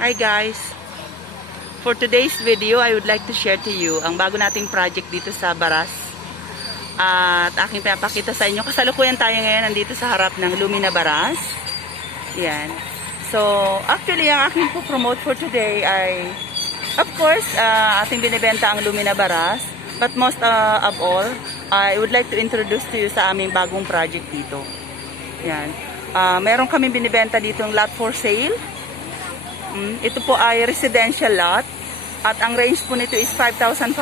Hi guys! For today's video, I would like to share to you ang bago nating project dito sa Baras. At aking pinapakita sa inyo. Kasalukuyan tayo ngayon nandito sa harap ng Lumina Baras. Yan. So, actually, ang aking po-promote for today ay, of course, ating binibenta ang Lumina Baras. But most of all, I would like to introduce to you sa aming bagong project dito. Yan. Meron kami binibenta dito ng lot for sale. Ito po ay residential lot at ang range po nito is 5,500.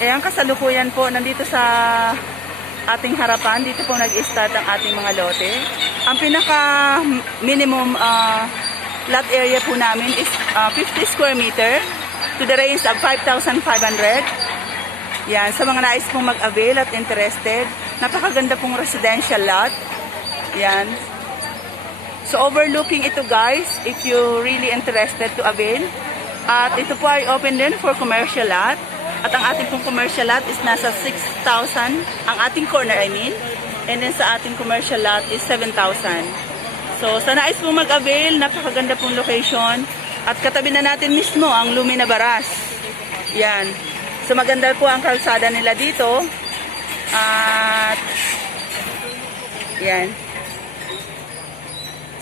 Ang kasalukuyan po nandito sa ating harapan, dito po nag-start ang ating mga lote. Ang pinaka minimum lot area po namin is 50 square meter to the range of 5,500. Yan, sa mga nais pong mag-avail at interested, napakaganda pong residential lot. Yan. So, overlooking ito guys, if you really interested to avail. At ito po ay open din for commercial lot. At ang ating pong commercial lot is nasa 6,000. Ang ating corner, I mean. And then sa ating commercial lot is 7,000. So, sa nais pong mag-avail, napakaganda pong location. At katabi na natin mismo ang Lumina Baras. Yan. So, maganda po ang kalsada nila dito. At, yan.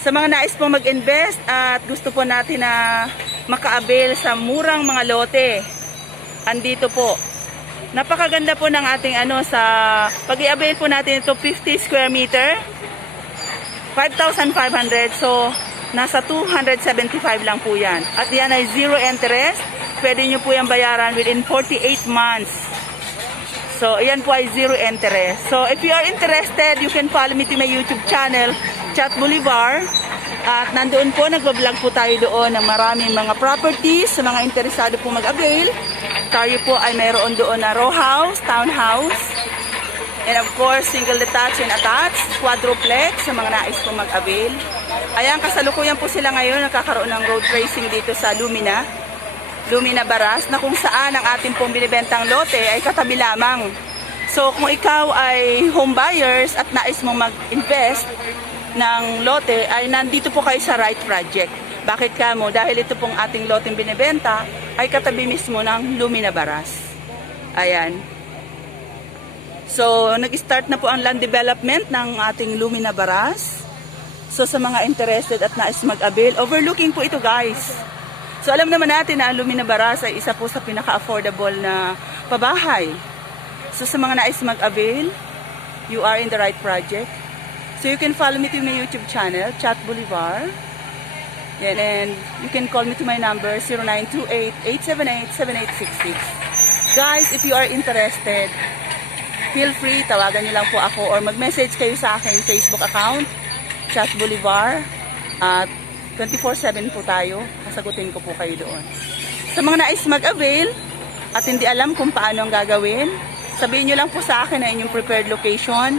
Sa mga nais pong mag-invest at gusto po natin na maka-avail sa murang mga lote, andito po. Napakaganda po ng ating sa pag-i-avail po natin ito 50 square meter, 5,500. So, nasa 275 lang po yan. At yan ay zero interest. Pwede nyo po yung bayaran within 48 months. So, yan po ay zero interest. So, if you are interested, you can follow me to my YouTube channel, Chat Bolivar. At nandoon po, nagbablog po tayo doon ng maraming mga properties sa mga interesado po mag-avail. Tayo po ay mayroon doon na row house, townhouse, and of course, single detached and attached, quadruplex sa mga nais po mag-avail. Ayan, kasalukuyan po sila ngayon, nakakaroon ng road racing dito sa Lumina Baras, na kung saan ang ating pong binibentang lote ay katabi lamang. So, kung ikaw ay home buyers at nais mong mag-invest ng lote, ay nandito po kayo sa right project. Bakit kamo? Dahil ito pong ating loteng binibenta ay katabi mismo ng Lumina Baras. Ayan. So, nag-start na po ang land development ng ating Lumina Baras. So, sa mga interested at nais mag-avail, overlooking po ito guys. So, alam naman natin na ang Lumina Baras ay isa po sa pinaka-affordable na pabahay. So, sa mga nais mag-avail, you are in the right project. So, you can follow me to my YouTube channel, Chat Bolivar. And you can call me to my number, 0928-878-7866. Guys, if you are interested, feel free, tawagan niyo lang po ako or mag-message kayo sa aking Facebook account, Chat Bolivar. At 24/7 po tayo, kasagutin ko po kayo doon. Sa mga nais mag-avail at hindi alam kung paano ang gagawin, sabihin nyo lang po sa akin na inyong prepared location.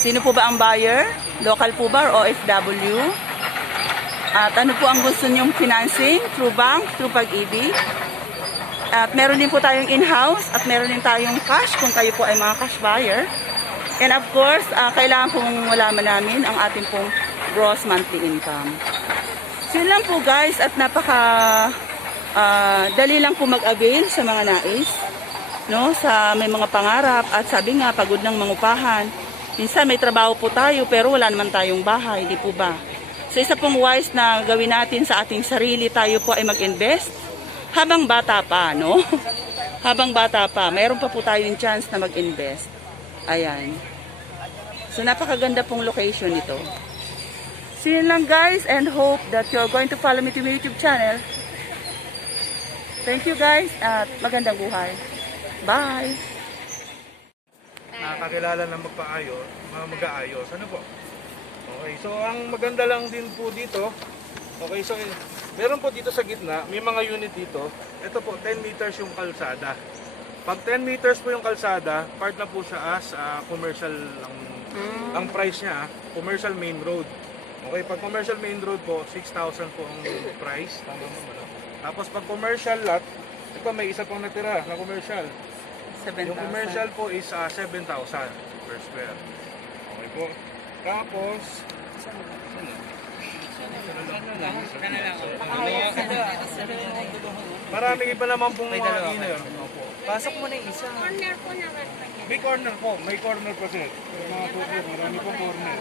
Sino po ba ang buyer? Local po ba or OFW? At ano po ang gusto nyong financing? Through bank, through Pag-ibig. At meron din po tayong in-house at meron din tayong cash kung kayo po ay mga cash buyer. And of course, kailangan pong malaman namin ang ating pong gross monthly income. So yun lang po guys, at dali lang po mag-avail sa mga nais, no? Sa may mga pangarap at sabi nga, pagod ng mangupahan. Minsan may trabaho po tayo pero wala naman tayong bahay, di po ba? So isa pong wise na gawin natin sa ating sarili, tayo po ay mag-invest habang bata pa, no? Habang bata pa, mayroon pa po tayong chance na mag-invest. Ayan. So napakaganda pong location nito. So yun lang guys, and hope that you're going to follow me to my YouTube channel. Thank you guys at magandang buhay. Bye! Nakakilala ng mag-aayos. Ano po? Okay, so ang maganda lang din po dito, okay, so meron po dito sa gitna, may mga unit dito. Ito po, 10 meters yung kalsada. Pag 10 meters po yung kalsada, part na po siya as commercial ang price niya, commercial main road. Okay, pag commercial main road po, 6,000 po ang price. Tama mo ba? Tapos pag commercial lot, ito may isa pang natira na commercial. 7,000. Yung commercial po is 7,000 per square. Okay po. Tapos, Marami iba naman pong mga inner. Pasok mo na yung isa. Corner po naman pa niya. May corner po. May corner po sir. Mga po, marami pong corner.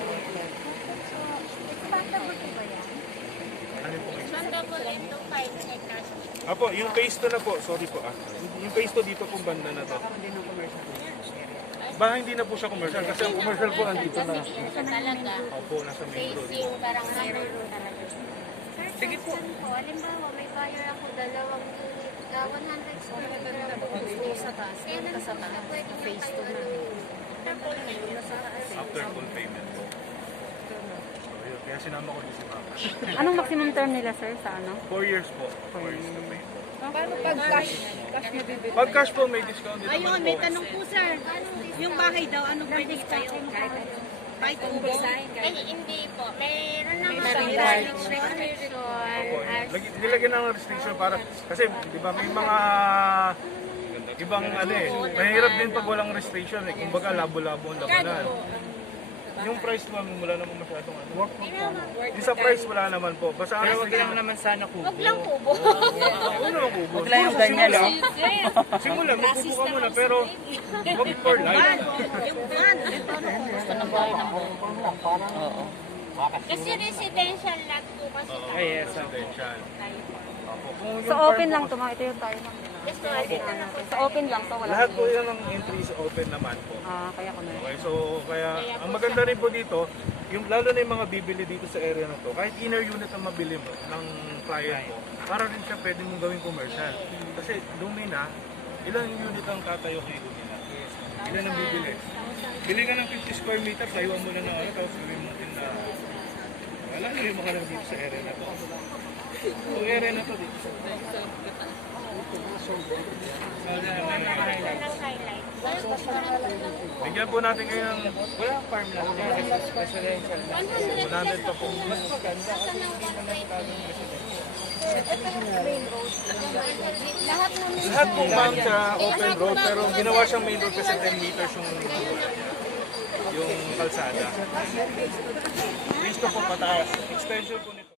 Expandable po ba yan? Ano po? Expandable into 5 hectares. Apo, yung phase 2 na po. Sorry po ah. Yung phase 2 dito pong banda na to. Ba, hindi na po siya commercial. Kasi ang commercial po nandito na. Ito talaga. Opo, nasa main road. Facing parang meron talaga. Sige po. Halimbawa, may buyer ako 2 unit, 100 square meter po. Kaya naman po na pwede na kayo After full payment po. So, yun. Kaya sinama ko din si Mama. Anong maximum term nila, sir, sa ano? 4 years po. 4 years to pay po. Paano pag cash? Cash na bibili? Pag cash po, may discount din Ayun, naman may po. tanong po sir. Yung bahay daw, ano pwede sa'yo? Kahit tubo? Ay, hindi po. Meron naman May sa restriction. Opo, nilagyan ng restriction para, kasi di ba may mga ibang ano eh, mahirap din pag walang restriction eh, kumbaga labo-labo ang labanan. Yung price ma'am, wala naman masyadong ano. Yung sa price wala naman po. Basta Pero ano wag lang naman sana kubo. Huwag lang kubo. Ako naman kubo. Huwag lang yung ganyan, no? Simula, magkubo ka muna, pero wag for life. Yung van. Oo. Kasi residential lot po kasi. Ay, yes. Residential. Opo. Kung yung So, farm open po lang kasi- to, mga ito yung tayo lang. Gusto dito na po. So, open lang to, wala. Lahat po yan ng entries open naman po. Kaya ko na. Okay, so kaya ang maganda rin po dito, yung lalo na yung mga bibili dito sa area na to, kahit inner unit ang mabili mo ng client mo, para rin siya pwede mong gawing commercial. Kasi Lumina, ilang unit ang tatayo kay Lumina? Ilan ang bibili? Bili ka ng 50 square meters, ayuan mo na ng ano, tapos gawin mo din na wala, hindi mo ka lang dito sa area na to. Yung area na to dito. Walang highlight. Bigyan po natin kayo ng Wala farm lang yan. Residential. 100 pa po. Mas maganda kasi hindi mo na Lahat naman. Lahat po ma'am sa open road, pero ginawa siyang main road kasi 10 meters yung kalsada. Listo po pataas. Extension po nito.